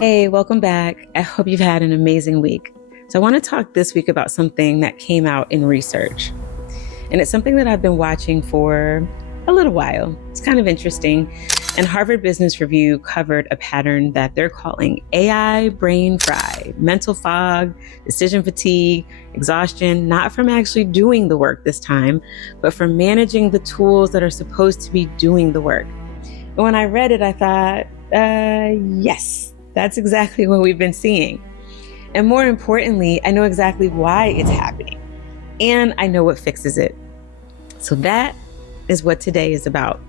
Hey, welcome back. I hope you've had an amazing week. So, I want to talk this week about something that came out in research. And it's something that I've been watching for a little while. It's kind of interesting. And Harvard Business Review covered a pattern that they're calling AI brain fry, mental fog, decision fatigue, exhaustion, not from actually doing the work this time, but from managing the tools that are supposed to be doing the work. And when I read it, I thought, yes, that's exactly what we've been seeing. And more importantly, I know exactly why it's happening, and I know what fixes it. So that is what today is about.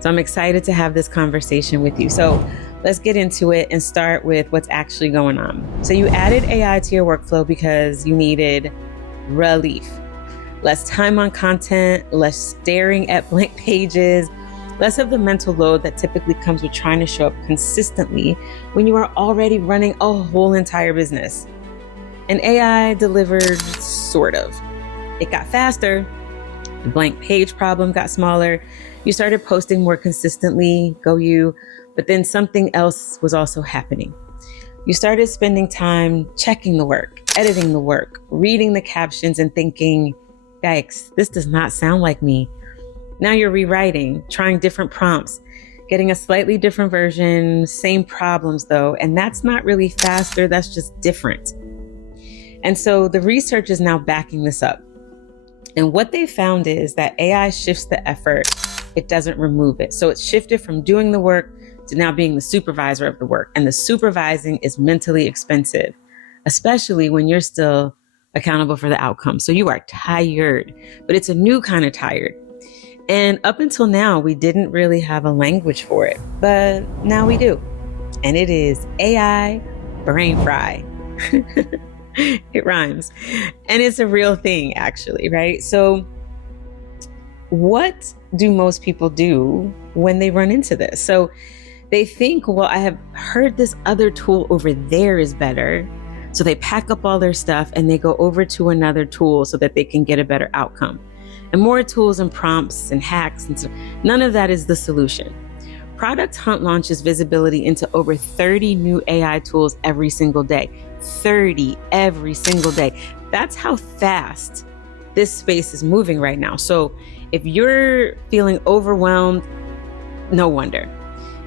So I'm excited to have this conversation with you. So let's get into it and start with what's actually going on. So you added AI to your workflow because you needed relief. Less time on content, less staring at blank pages, less of the mental load that typically comes with trying to show up consistently when you are already running a whole entire business. And AI delivered sort of. It got faster. The blank page problem got smaller. You started posting more consistently, go you, but then something else was also happening. You started spending time checking the work, editing the work, reading the captions and thinking, yikes, this does not sound like me. Now you're rewriting, trying different prompts, getting a slightly different version, same problems though, and that's not really faster, that's just different. And so the research is now backing this up. And what they found is that AI shifts the effort, it doesn't remove it. So it's shifted from doing the work to now being the supervisor of the work. And the supervising is mentally expensive, especially when you're still accountable for the outcome. So you are tired, but it's a new kind of tired. And up until now, we didn't really have a language for it, but now we do. And it is AI brain fry. It rhymes. And it's a real thing, actually, right? So what do most people do when they run into this? So they think, well, I have heard this other tool over there is better. So they pack up all their stuff and they go over to another tool so that they can get a better outcome. And more tools and prompts and hacks and so none of that is the solution. Product Hunt launches visibility into over 30 new AI tools every single day. 30 every single day. That's how fast this space is moving right now. So if you're feeling overwhelmed, no wonder.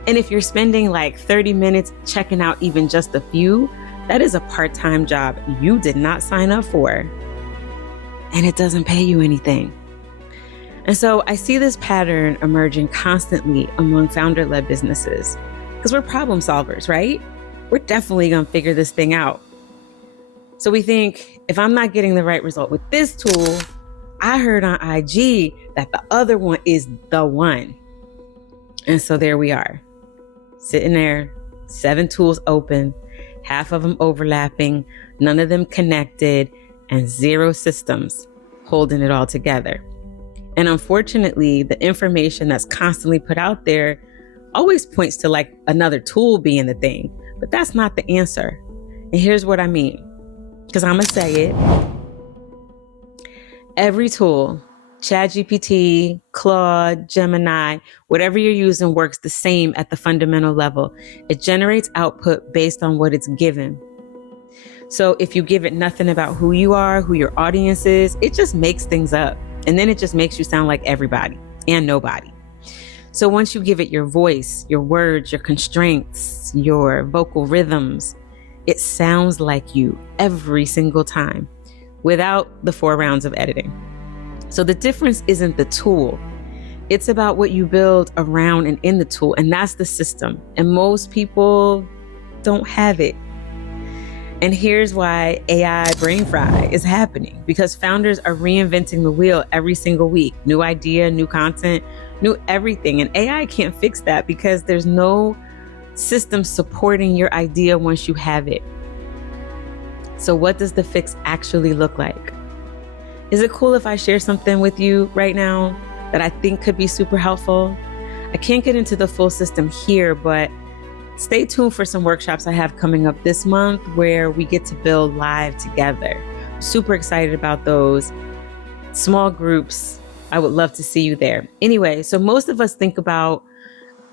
And if you're spending like 30 minutes checking out even just a few, that is a part-time job you did not sign up for. And it doesn't pay you anything. And so I see this pattern emerging constantly among founder-led businesses because we're problem solvers, right? We're definitely going to figure this thing out. So we think, if I'm not getting the right result with this tool, I heard on IG that the other one is the one. And so there we are, sitting there, 7 tools open, half of them overlapping, none of them connected, and 0 systems holding it all together. And unfortunately, the information that's constantly put out there always points to like another tool being the thing, but that's not the answer. And here's what I mean, because I'm gonna say it. Every tool, ChatGPT, Claude, Gemini, whatever you're using works the same at the fundamental level. It generates output based on what it's given. So if you give it nothing about who you are, who your audience is, it just makes things up. And then it just makes you sound like everybody and nobody. So once you give it your voice, your words, your constraints, your vocal rhythms, it sounds like you every single time without the 4 rounds of editing. So the difference isn't the tool. It's about what you build around and in the tool. And that's the system. And most people don't have it. And here's why AI brain fry is happening, because founders are reinventing the wheel every single week. New idea, new content, new everything. And AI can't fix that because there's no system supporting your idea once you have it. So what does the fix actually look like? Is it cool if I share something with you right now that I think could be super helpful? I can't get into the full system here, but stay tuned for some workshops I have coming up this month where we get to build live together. Super excited about those. Small groups. I would love to see you there. Anyway, so most of us think about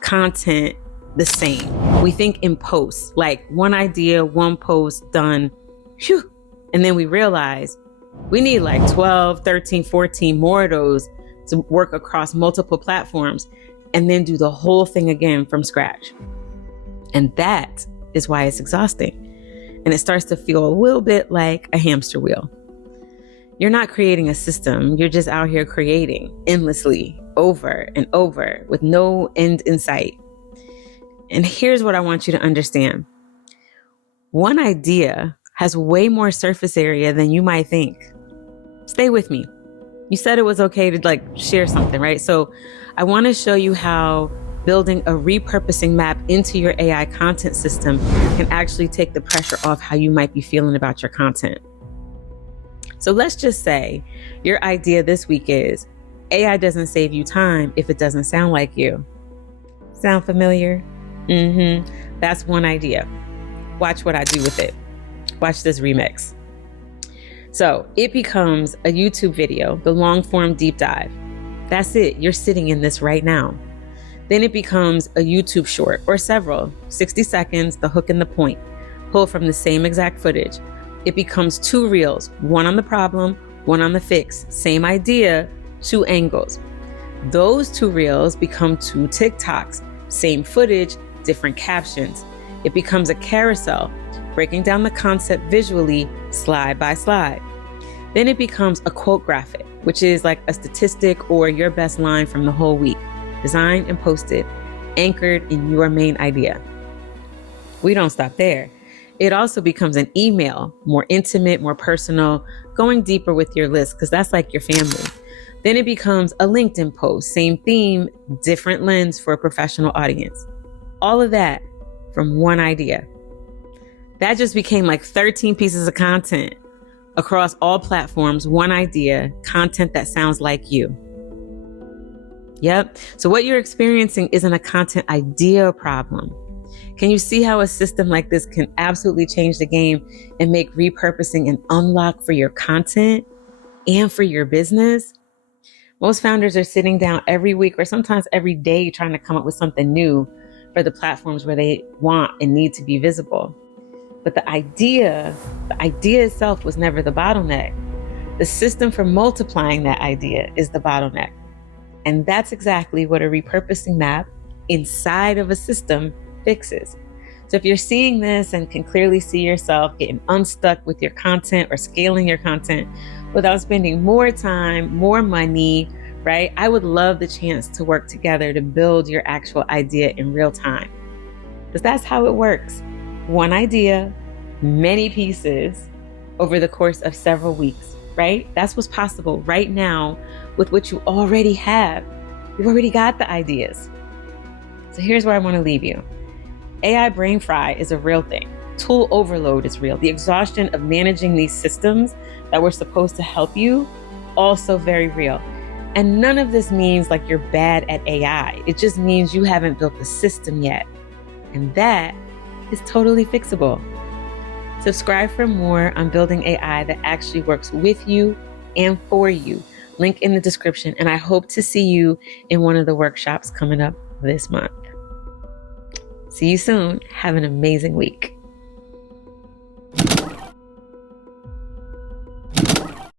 content the same. We think in posts, like one idea, one post, done, phew. And then we realize we need like 12, 13, 14 more of those to work across multiple platforms and then do the whole thing again from scratch. And that is why it's exhausting. And it starts to feel a little bit like a hamster wheel. You're not creating a system. You're just out here creating endlessly over and over with no end in sight. And here's what I want you to understand. One idea has way more surface area than you might think. Stay with me. You said it was okay to share something, right? So I want to show you how building a repurposing map into your AI content system can actually take the pressure off how you might be feeling about your content. So let's just say your idea this week is AI doesn't save you time if it doesn't sound like you. Sound familiar? That's one idea. Watch what I do with it. Watch this remix. So it becomes a YouTube video, the long form deep dive. That's it. You're sitting in this right now. Then it becomes a YouTube short or several, 60 seconds, the hook and the point, pulled from the same exact footage. It becomes 2 reels, one on the problem, one on the fix, same idea, 2 angles. Those 2 reels become 2 TikToks, same footage, different captions. It becomes a carousel, breaking down the concept visually, slide by slide. Then it becomes a quote graphic, which is like a statistic or your best line from the whole week, designed and posted, anchored in your main idea. We don't stop there. It also becomes an email, more intimate, more personal, going deeper with your list, because that's like your family. Then it becomes a LinkedIn post, same theme, different lens for a professional audience. All of that from one idea. That just became like 13 pieces of content across all platforms, one idea, content that sounds like you. Yep. So what you're experiencing isn't a content idea problem. Can you see how a system like this can absolutely change the game and make repurposing an unlock for your content and for your business? Most founders are sitting down every week or sometimes every day trying to come up with something new for the platforms where they want and need to be visible. But the idea itself was never the bottleneck. The system for multiplying that idea is the bottleneck. And that's exactly what a repurposing map inside of a system fixes. So if you're seeing this and can clearly see yourself getting unstuck with your content or scaling your content without spending more time, more money, right? I would love the chance to work together to build your actual idea in real time. Because that's how it works. One idea, many pieces over the course of several weeks, right? That's what's possible right now with what you already have. You've already got the ideas. So here's where I want to leave you. AI brain fry is a real thing. Tool overload is real. The exhaustion of managing these systems that were supposed to help you, also very real. And none of this means like you're bad at AI. It just means you haven't built the system yet. And that is totally fixable. Subscribe for more on building AI that actually works with you and for you. Link in the description. And I hope to see you in one of the workshops coming up this month. See you soon. Have an amazing week.